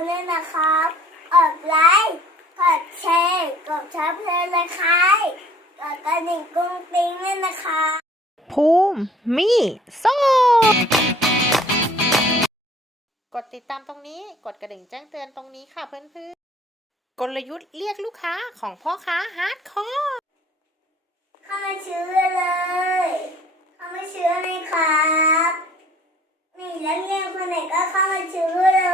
นด้วยนะครับกดไลค์กดแชร์กดชับเพลงนะคะกดกระดิ่งกุ้งติ้งด้วยนะคะภูมิมีโซ่กดติดตามตรงนี้ กดกระดิ่งแจ้งเตือนตรงนี้ค่ะเพื่อนๆ กลยุทธ์เรียกลูกค้าของพ่อค้าฮาร์ดคอร์เข้ามาชื่อเลยเข้ามาชื่อเลยครับนี่แล้วเงี้ยคนไหนก็เข้ามาชื่อเลย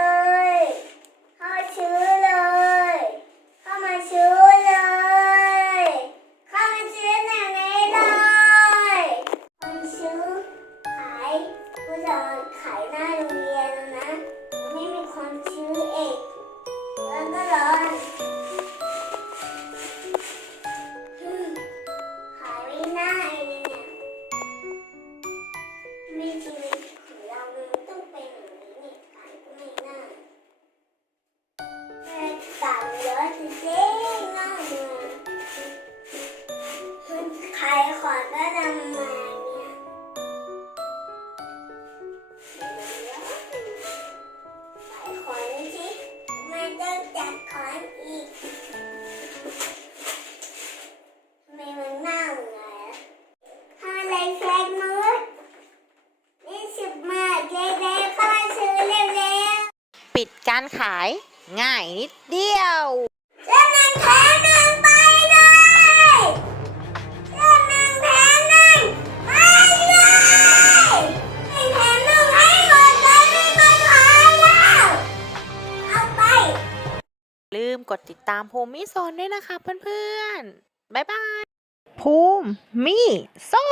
จะขายหน้าโรงเรียนแล้วนะ ไม่มีคนซื้อเองแล้วก็ร้อนขายไม่ได้เนี่ยไมีชีวิตของเรามันต้องเป็นอย่างนี้เนี่ยขายก็ไม่ได้แม่สั่งเยอะจริงๆน่าเบื่อมันขายของก็ทำมา จากขอนอีกทำไมมันเน่าไงอะทำอะไรแฟนมืดนี่สิบมาเจ๊ๆเข้ามาซื้อเร็วๆ ปิดการขายง่ายนิดเดียว กดติดตามภูมิโซนด้วยนะคะเพื่อนๆ บ๊ายบาย ภูมิโซ่